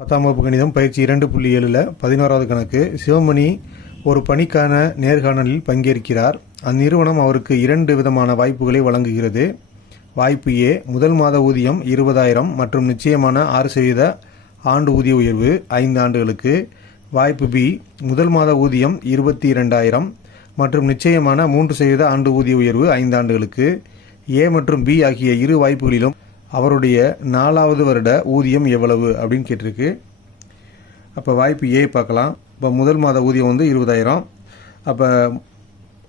10ஆம் வகுப்பு கணிதம் பயிற்சி 2.7ல் 11வது கணக்கு. சிவமணி ஒரு பணிக்கான நேர்காணலில் பங்கேற்கிறார். அந்நிறுவனம் அவருக்கு 2 விதமான வாய்ப்புகளை வழங்குகிறது. வாய்ப்பு ஏ, முதல் மாத ஊதியம் 20,000 மற்றும் நிச்சயமான 6% ஆண்டு ஊதிய உயர்வு 5 ஆண்டுகளுக்கு. வாய்ப்பு பி, முதல் மாத ஊதியம் 22,000 மற்றும் நிச்சயமான 3% ஆண்டு ஊதிய உயர்வு 5 ஆண்டுகளுக்கு. ஏ மற்றும் பி ஆகிய இரு வாய்ப்புகளிலும் அவருடைய 4வது வருட ஊதியம் எவ்வளவு அப்படின்னு கேட்டிருக்கு. அப்போ வாய்ப்பு ஏ பார்க்கலாம். இப்போ முதல் மாத ஊதியம் 20,000. அப்போ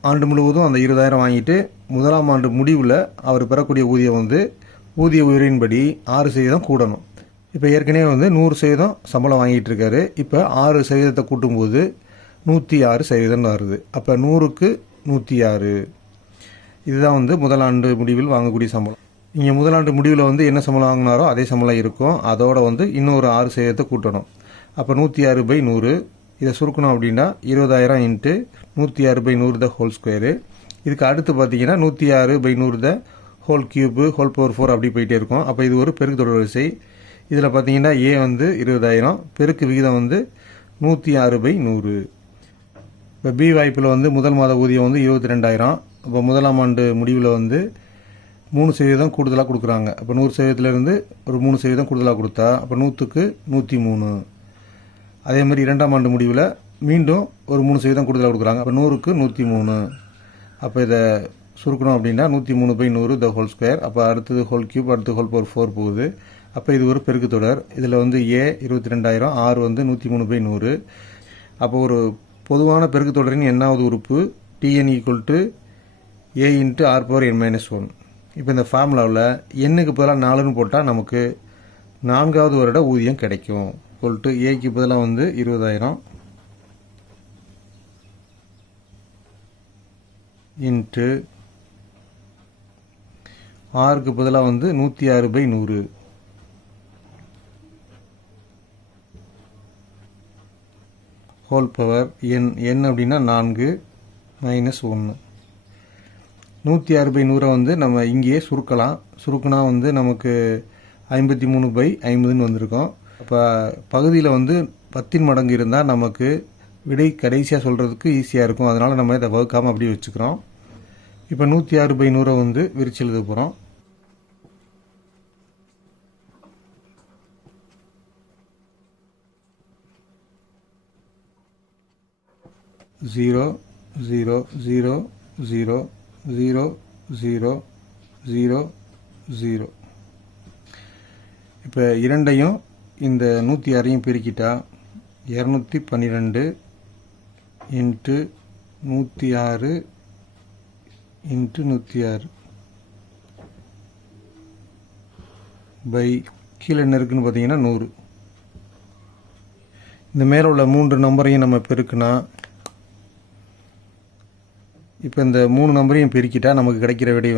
ஆண்டு முழுவதும் அந்த 20,000 வாங்கிட்டு முதலாம் ஆண்டு முடிவில் அவர் பெறக்கூடிய ஊதியம் ஊதிய உயர்வின்படி 6% கூடணும். இப்போ ஏற்கனவே 100% சம்பளம் வாங்கிட்டு இருக்காரு. இப்போ 6% கூட்டும்போது 106% வருது. அப்போ 100க்கு 106. இதுதான் முதலாண்டு முடிவில் வாங்கக்கூடிய சம்பளம். இங்கே முதலாண்டு முடிவில் என்ன சம்பளம் வாங்கினாரோ அதே சம்பளம் இருக்கும். அதோட இன்னொரு 6% கூட்டணும். அப்போ 106/100. இதை சுருக்கணும் அப்படின்னா 20,000 இன்ட்டு 106/100 த ஹோல் ஸ்கொயரு. இதுக்கு அடுத்து பார்த்தீங்கன்னா 106/100 the whole cube whole power 4 அப்படி போயிட்டே இருக்கும். அப்போ இது ஒரு பெருக்கு தொடர் வரிசை. இதில் பார்த்தீங்கன்னா ஏ 20,000, பெருக்கு விகிதம் 106/100. இப்போ பி வாய்ப்பில் முதல் மாத ஊதியம் 22,000. இப்போ முதலாம் ஆண்டு முடிவில் 3% கூடுதலாக கொடுக்குறாங்க. அப்போ 100%லேருந்து ஒரு 3% கூடுதலாக கொடுத்தா அப்போ 100க்கு 103. அதே மாதிரி 2ஆம் ஆண்டு முடிவில் மீண்டும் ஒரு 3% கூடுதலாக கொடுக்குறாங்க. அப்போ 100க்கு 103. அப்போ இதை சுருக்கணும் அப்படின்னா 103/100 த ஹோல் ஸ்கொயர். அப்போ அடுத்தது ஹோல் கியூப், அடுத்து ஹோல் பவர் 4 போகுது. அப்போ இது ஒரு பெருக்கு தொடர். இதில் ஏ 22,000, ஆர் 103/100. அப்போ ஒரு பொதுவான பெருக்கு தொடரின் எண்ணாவது உறுப்பு Tn = A × r⁻n-1. இப்போ இந்த ஃபார்முலாவில் எண்ணுக்கு பதிலாக 4ன்னு போட்டால் நமக்கு 4வது வருட ஊதியம் கிடைக்கும். ஏக்கு பதிலாக 20,000 இன்ட்டு ஆருக்கு பதிலாக 106/100 ஹோல் பவர் என் அப்படின்னா 4 - 1. 106/100 நம்ம இங்கேயே சுருக்கலாம். சுருக்குனா நமக்கு 53/50ன்னு வந்திருக்கும். அப்போ பகுதியில் 10 மடங்கு இருந்தால் நமக்கு விடை கடைசியாக சொல்கிறதுக்கு ஈஸியாக இருக்கும். அதனால் நம்ம இதை வகுக்காமல் அப்படியே வச்சுக்கிறோம். இப்போ 106/100 விரிச்சு எழுத போகிறோம். ஜீரோ 0 0 0 0 0 0 0. இப்போ இரண்டையும் இந்த 106ஐயும் பெருக்கிட்டா 212 இன்ட்டு 106 இன்ட்டு 106 பை கீழே என்ன இருக்குன்னு பார்த்தீங்கன்னா 100. இந்த மேலே உள்ள 3 நம்பரையும் நம்ம பெருக்குனா இப்போ இந்த 3 நம்பரையும் பெருக்கிட்டா நமக்கு கிடைக்கிற விடை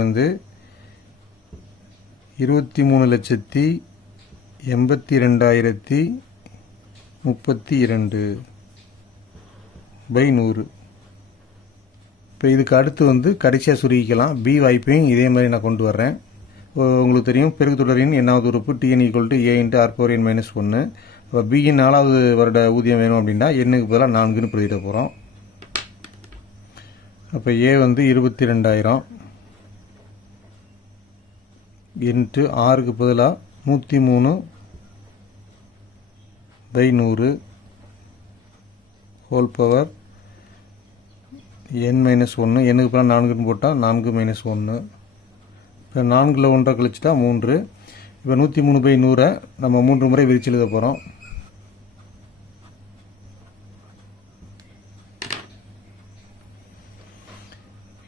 23,82,032/100. இப்போ இதுக்கு அடுத்து கடைசியாக சுருக்கிக்கலாம். பி வாய்ப்பையும் இதே மாதிரி நான் கொண்டு வர்றேன். உங்களுக்கு தெரியும் பெருக்கு தொடரின் எண்ணாவது உறுப்பு Tn = A × r⁻n-1. இப்போ பியின் 4வது வருட ஊதியம் வேணும் அப்படின்னா எண்ணுக்கு பதிலாக 4ன்னு பிரதியிட போகிறோம். அப்போ ஏ 22,000 இன்ட்டு ஆருக்கு பதிலாக 103/100 ஹோல் பவர் n-1. எண்ணுக்கு பதிலாக 4ன்னு போட்டால் 4 - 1. இப்போ 4ல் 1 கழிச்சிட்டா 3. இப்போ 103/100 நம்ம 3 முறை விரிச்சு எழுத போகிறோம்.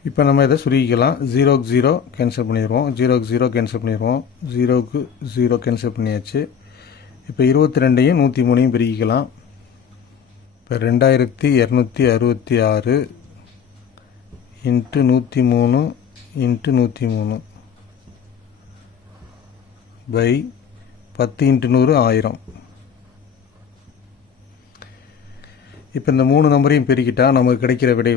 இப்போ நம்ம இதை சுருக்கிக்கலாம். 0க்கு 0 கேன்சல் பண்ணிடுவோம். 0க்கு 0 கேன்சல் பண்ணிடுவோம். 0க்கு 0 கேன்சல் பண்ணியாச்சு. இப்போ 22ஐயும் 103ஐயும் பிரிக்கலாம். இப்போ 2266 இன்ட்டு 103 இன்ட்டு 103 பை 10 × 100 1000. இப்போ இந்த 3 நம்பரையும் பெருக்கிட்டா நமக்கு கிடைக்கிற விடை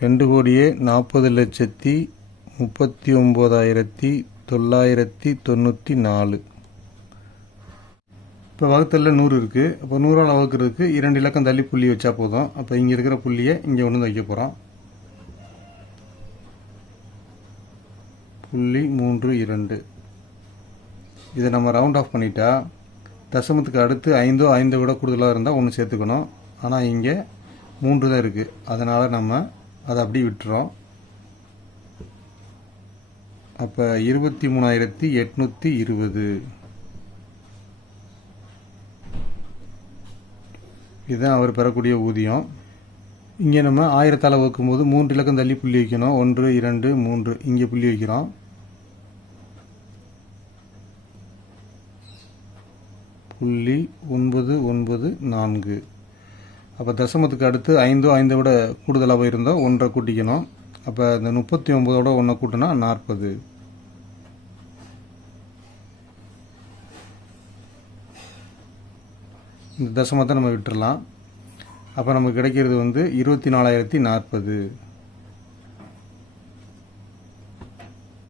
2,40,39,994. இப்போ வகுத்தலில் 100 இருக்குது. அப்போ 100ஆல் வகுக்கிறதுக்கு 2 இலக்கம் தள்ளி புள்ளி வச்சா போதும். அப்போ இங்கே இருக்கிற புள்ளியை இங்கே கொண்டு வந்து வைக்க போகிறோம். புள்ளி 32. இதை நம்ம ரவுண்ட் ஆஃப் பண்ணிட்டா தசமத்துக்கு அடுத்து 5 5 விட கூடுதலாக இருந்தால் ஒன்று சேர்த்துக்கணும். ஆனால் இங்கே 3 தான் இருக்குது. அதனால் நம்ம அதை அப்படி விட்டுறோம். அப்போ 23,820. இதுதான் அவர் பெறக்கூடிய ஊதியம். இங்கே நம்ம 1000ஆல் வகுக்கும்போது 3 இலக்கம் தள்ளி புள்ளி வைக்கணும். 1 2 3 இங்கே புள்ளி வைக்கிறோம். புள்ளி 994. அப்போ தசமத்துக்கு அடுத்து 5 5 விட கூடுதலாக இருந்தால் 1 கூட்டிக்கணும். அப்போ இந்த 39ஓட 1 கூட்டினா 40. இந்த தசமத்தை நம்ம விட்டுறலாம். அப்போ நமக்கு கிடைக்கிறது 24,040.